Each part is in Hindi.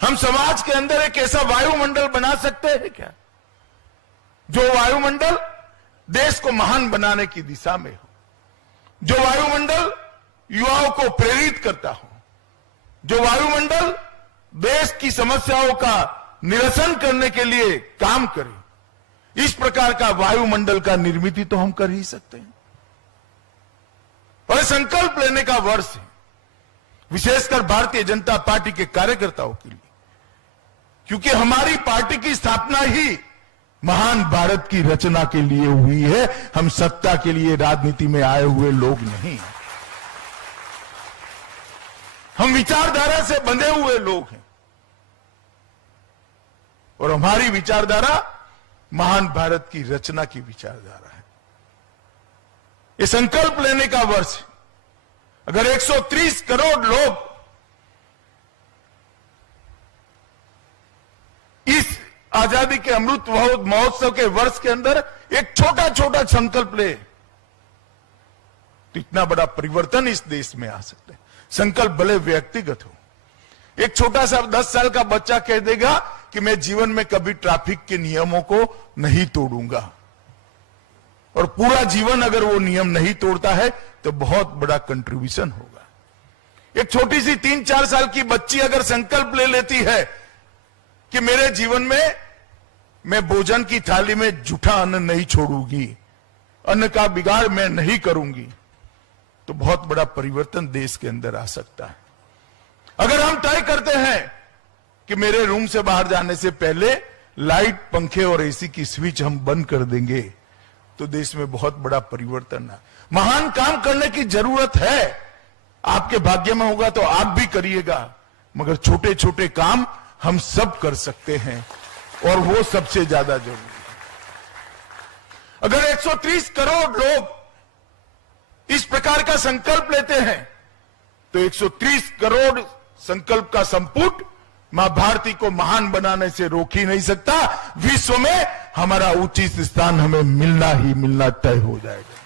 हम समाज के अंदर एक ऐसा वायुमंडल बना सकते हैं क्या, जो वायुमंडल देश को महान बनाने की दिशा में हो, जो वायुमंडल युवाओं को प्रेरित करता हो, जो वायुमंडल देश की समस्याओं का निरसन करने के लिए काम करे। इस प्रकार का वायुमंडल का निर्मित तो हम कर ही सकते हैं। और संकल्प लेने का वर्ष है, विशेषकर भारतीय जनता पार्टी के कार्यकर्ताओं के लिए, क्योंकि हमारी पार्टी की स्थापना ही महान भारत की रचना के लिए हुई है। हम सत्ता के लिए राजनीति में आए हुए लोग नहीं हैं, हम विचारधारा से बंधे हुए लोग हैं और हमारी विचारधारा महान भारत की रचना की विचारधारा है। ये संकल्प लेने का वर्ष है। अगर 130 करोड़ लोग इस आजादी के अमृत महोत्सव के वर्ष के अंदर एक छोटा छोटा संकल्प ले, तो इतना बड़ा परिवर्तन इस देश में आ सकता है। संकल्प भले व्यक्तिगत हो, एक छोटा सा 10 साल का बच्चा कह देगा कि मैं जीवन में कभी ट्रैफिक के नियमों को नहीं तोड़ूंगा, और पूरा जीवन अगर वो नियम नहीं तोड़ता है तो बहुत बड़ा कंट्रीब्यूशन होगा। एक छोटी सी 3-4 साल की बच्ची अगर संकल्प ले लेती है कि मेरे जीवन में मैं भोजन की थाली में जूठा अन्न नहीं छोड़ूंगी, अन्न का बिगाड़ मैं नहीं करूंगी, तो बहुत बड़ा परिवर्तन देश के अंदर आ सकता है। अगर हम तय करते हैं कि मेरे रूम से बाहर जाने से पहले लाइट, पंखे और एसी की स्विच हम बंद कर देंगे, तो देश में बहुत बड़ा परिवर्तन है। महान काम करने की जरूरत है, आपके भाग्य में होगा तो आप भी करिएगा, मगर छोटे छोटे काम हम सब कर सकते हैं और वो सबसे ज्यादा जरूरी है। अगर 130 करोड़ लोग इस प्रकार का संकल्प लेते हैं तो 130 करोड़ संकल्प का संपुट मां भारती को महान बनाने से रोक ही नहीं सकता। विश्व में हमारा उचित स्थान हमें मिलना ही मिलना तय हो जाएगा।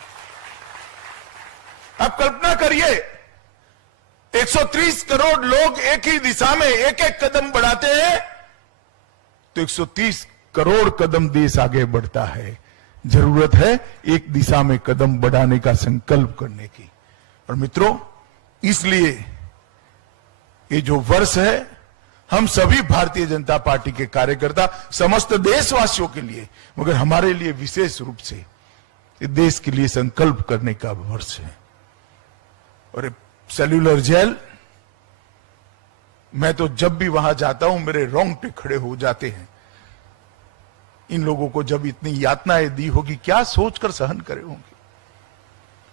आप कल्पना करिए, 130 करोड़ लोग एक ही दिशा में एक एक कदम बढ़ाते हैं तो 130 करोड़ कदम देश आगे बढ़ता है। जरूरत है एक दिशा में कदम बढ़ाने का संकल्प करने की। और मित्रों, इसलिए ये जो वर्ष है, हम सभी भारतीय जनता पार्टी के कार्यकर्ता, समस्त देशवासियों के लिए, मगर हमारे लिए विशेष रूप से देश के लिए संकल्प करने का वर्ष है। और सेल्यूलर जेल, मैं तो जब भी वहां जाता हूं मेरे रोंगटे खड़े हो जाते हैं। इन लोगों को जब इतनी यातनाएं दी होगी, क्या सोचकर सहन करे होंगे।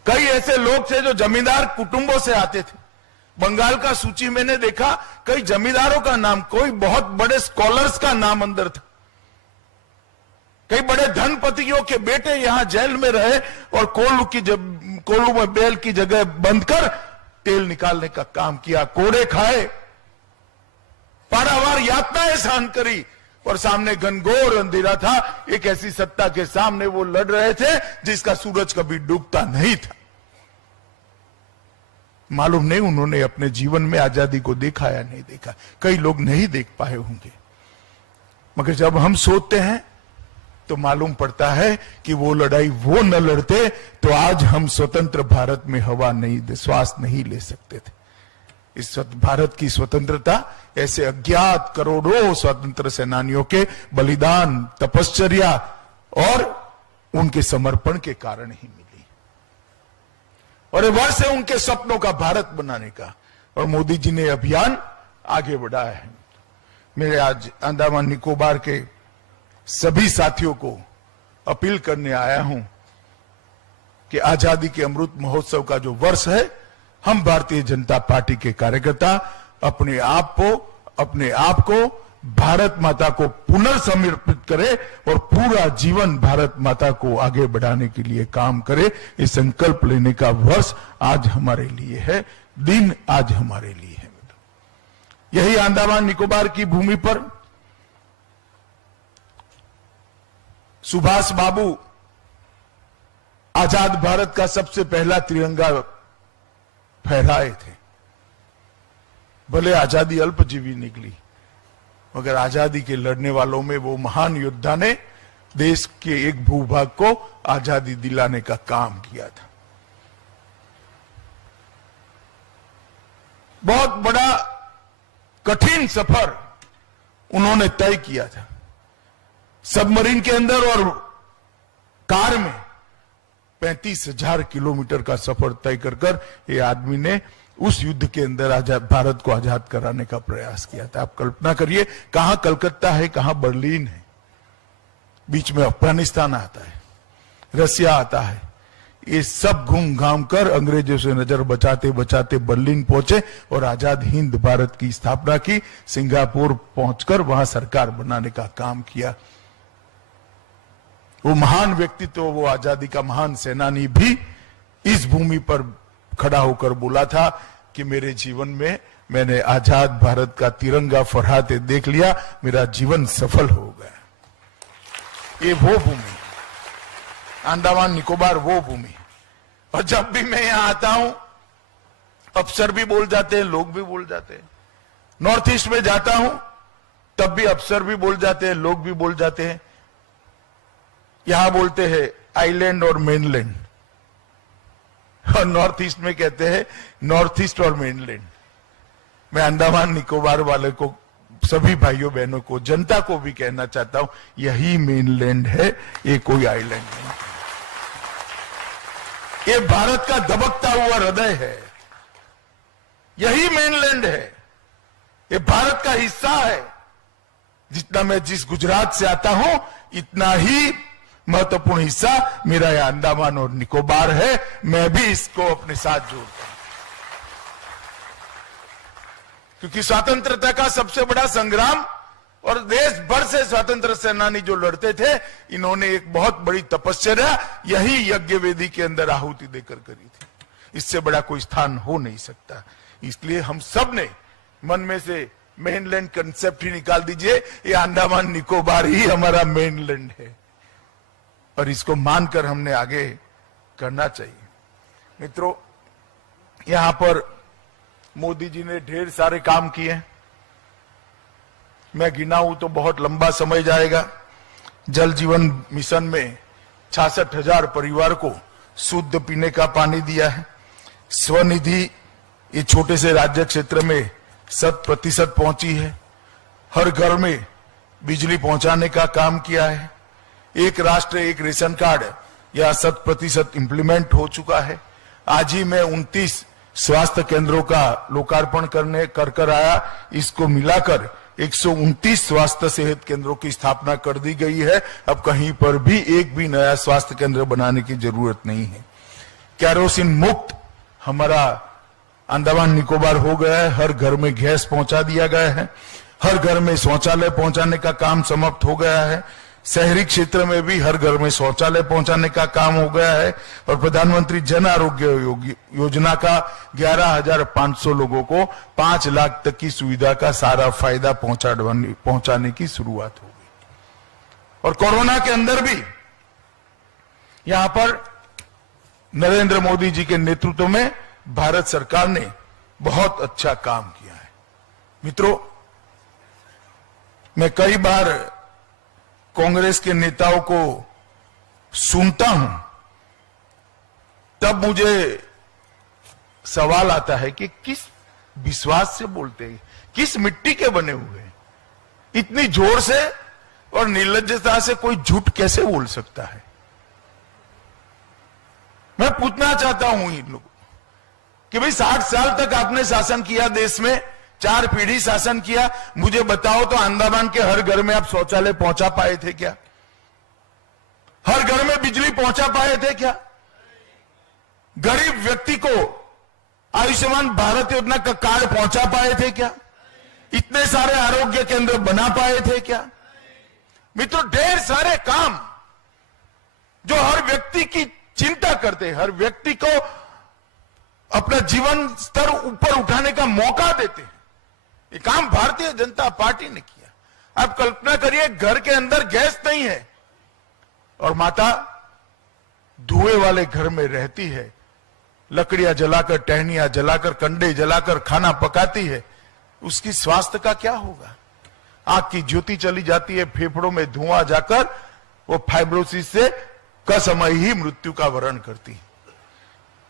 कई ऐसे लोग थे जो जमींदार कुटुंबों से आते थे। बंगाल का सूची मैंने देखा, कई जमींदारों का नाम, कोई बहुत बड़े स्कॉलर्स का नाम अंदर था। कई बड़े धनपतियों के बेटे यहां जेल में रहे और कोल्हू में बेल की जगह बंद कर तेल निकालने का काम किया, कोड़े खाए, पारावार यातनाएं सहन करी, और सामने घनघोर अंधेरा था। एक ऐसी सत्ता के सामने वो लड़ रहे थे जिसका सूरज कभी डूबता नहीं था। मालूम नहीं उन्होंने अपने जीवन में आजादी को देखा या नहीं देखा, कई लोग नहीं देख पाए होंगे, मगर जब हम सोचते हैं तो मालूम पड़ता है कि वो लड़ाई वो न लड़ते तो आज हम स्वतंत्र भारत में हवा नहीं, श्वास नहीं ले सकते थे। इस भारत की स्वतंत्रता ऐसे अज्ञात करोड़ों स्वतंत्र सेनानियों के बलिदान, तपश्चर्या और उनके समर्पण के कारण ही मिली। और ये वर्ष है उनके सपनों का भारत बनाने का, और मोदी जी ने अभियान आगे बढ़ाया है। मेरे आज अंडमान निकोबार के सभी साथियों को अपील करने आया हूं कि आजादी के अमृत महोत्सव का जो वर्ष है, हम भारतीय जनता पार्टी के कार्यकर्ता अपने आप को भारत माता को पुनर्समर्पित करें और पूरा जीवन भारत माता को आगे बढ़ाने के लिए काम करें। इस संकल्प लेने का वर्ष आज हमारे लिए है, दिन आज हमारे लिए है। यही अंडमान निकोबार की भूमि पर सुभाष बाबू आजाद भारत का सबसे पहला तिरंगा फहराए थे। भले आजादी अल्पजीवी निकली, मगर आजादी के लड़ने वालों में वो महान योद्धा ने देश के एक भूभाग को आजादी दिलाने का काम किया था। बहुत बड़ा कठिन सफर उन्होंने तय किया था। सबमरीन के अंदर और कार में 35,000 किलोमीटर का सफर तय कर ये आदमी ने उस युद्ध के अंदर भारत को आजाद कराने का प्रयास किया था। आप कल्पना करिए, कहां कलकत्ता है, कहां बर्लिन है, बीच में अफगानिस्तान आता है, रसिया आता है। ये सब घूम घाम कर अंग्रेजों से नजर बचाते बचाते बर्लिन पहुंचे और आजाद हिंद भारत की स्थापना की। सिंगापुर पहुंचकर वहां सरकार बनाने का काम किया। वो महान व्यक्तित्व, वो आजादी का महान सेनानी भी इस भूमि पर खड़ा होकर बोला था कि मेरे जीवन में मैंने आजाद भारत का तिरंगा फहराते देख लिया, मेरा जीवन सफल हो गया। ये वो भूमि, अंडमान निकोबार वो भूमि। और जब भी मैं यहां आता हूं, अफसर भी बोल जाते हैं, लोग भी बोल जाते हैं। नॉर्थ ईस्ट में जाता हूं तब भी अफसर भी बोल जाते हैं, लोग भी बोल जाते हैं। यहां बोलते हैं आइलैंड और मेनलैंड, और नॉर्थ ईस्ट में कहते हैं नॉर्थ ईस्ट और मेनलैंड। मैं अंडमान निकोबार वाले को, सभी भाइयों बहनों को, जनता को भी कहना चाहता हूं, यही मेनलैंड है, ये कोई आइलैंड नहीं। ये भारत का दबकता हुआ हृदय है, यही मेनलैंड है, ये भारत का हिस्सा है। जितना मैं जिस गुजरात से आता हूं, इतना ही महत्वपूर्ण हिस्सा मेरा यह अंडमान और निकोबार है। मैं भी इसको अपने साथ जोड़ता हूं, क्योंकि स्वतंत्रता का सबसे बड़ा संग्राम और देश भर से स्वतंत्र सेनानी जो लड़ते थे, इन्होंने एक बहुत बड़ी तपस्या यही यज्ञ वेदी के अंदर आहुति देकर करी थी। इससे बड़ा कोई स्थान हो नहीं सकता। इसलिए हम सब ने मन में से मेनलैंड कंसेप्ट ही निकाल दीजिए, ये अंडमान निकोबार ही हमारा मेनलैंड है, और इसको मानकर हमने आगे करना चाहिए। मित्रों, यहां पर मोदी जी ने ढेर सारे काम किए, मैं गिनाऊं तो बहुत लंबा समय जाएगा। जल जीवन मिशन में 66,000 परिवार को शुद्ध पीने का पानी दिया है। स्वनिधि ये छोटे से राज्य क्षेत्र में 100% पहुंची है। हर घर में बिजली पहुंचाने का काम किया है। एक राष्ट्र एक रेशन कार्ड यह 100% इंप्लीमेंट हो चुका है। आज ही मैं 29 स्वास्थ्य केंद्रों का लोकार्पण कर आया। इसको मिलाकर 129 स्वास्थ्य सेहत केंद्रों की स्थापना कर दी गई है। अब कहीं पर भी एक भी नया स्वास्थ्य केंद्र बनाने की जरूरत नहीं है। केरोसिन मुक्त हमारा अंडमान निकोबार हो गया है। हर घर में गैस पहुंचा दिया गया है। हर घर में शौचालय पहुंचाने का काम समाप्त हो गया है। शहरी क्षेत्र में भी हर घर में शौचालय पहुंचाने का काम हो गया है। और प्रधानमंत्री जन आरोग्य योजना का 11,500 लोगों को 5 लाख तक की सुविधा का सारा फायदा पहुंचाने की शुरुआत हो गई। और कोरोना के अंदर भी यहां पर नरेंद्र मोदी जी के नेतृत्व में भारत सरकार ने बहुत अच्छा काम किया है। मित्रों, मैं कई बार कांग्रेस के नेताओं को सुनता हूं, तब मुझे सवाल आता है कि किस विश्वास से बोलते हैं, किस मिट्टी के बने हुए हैं। इतनी जोर से और निर्लज्जता से कोई झूठ कैसे बोल सकता है। मैं पूछना चाहता हूं इन लोगों कि भाई 60 साल तक आपने शासन किया, देश में 4 पीढ़ी शासन किया, मुझे बताओ तो अंडमान के हर घर में आप शौचालय पहुंचा पाए थे क्या? हर घर में बिजली पहुंचा पाए थे क्या? गरीब व्यक्ति को आयुष्मान भारत योजना का कार्ड पहुंचा पाए थे क्या? इतने सारे आरोग्य केंद्र बना पाए थे क्या? मित्रों, ढेर सारे काम जो हर व्यक्ति की चिंता करते, हर व्यक्ति को अपना जीवन स्तर ऊपर उठाने का मौका देते हैं, ये काम भारतीय जनता पार्टी ने किया। आप कल्पना करिए, घर के अंदर गैस नहीं है और माता धुएं वाले घर में रहती है, लकड़ियां जलाकर, टहनियां जलाकर, कंडे जलाकर खाना पकाती है, उसकी स्वास्थ्य का क्या होगा? आंख की ज्योति चली जाती है, फेफड़ों में धुआं जाकर वो फाइब्रोसिस से कसमय ही मृत्यु का वरण करती है।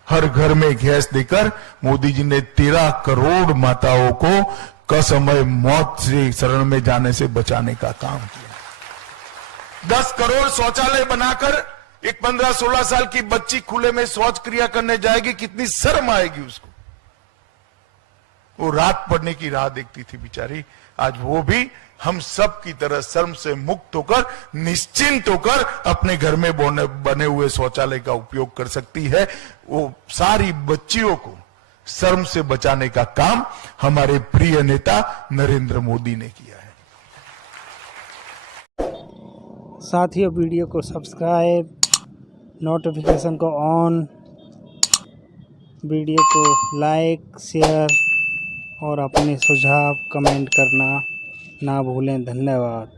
हर घर में गैस देकर मोदी जी ने 13 करोड़ माताओं को कसमय मौत से शरण में जाने से बचाने का काम किया। 10 करोड़ शौचालय बनाकर एक 15-16 साल की बच्ची खुले में शौच क्रिया करने जाएगी, कितनी शर्म आएगी उसको। वो रात पड़ने की राह देखती थी बेचारी, आज वो भी हम सब की तरह शर्म से मुक्त होकर, निश्चिंत होकर अपने घर में बने हुए शौचालय का उपयोग कर सकती है। वो सारी बच्चियों को शर्म से बचाने का काम हमारे प्रिय नेता नरेंद्र मोदी ने किया है। साथियों, वीडियो को सब्सक्राइब, नोटिफिकेशन को ऑन, वीडियो को लाइक, शेयर और अपने सुझाव कमेंट करना ना भूलें। धन्यवाद।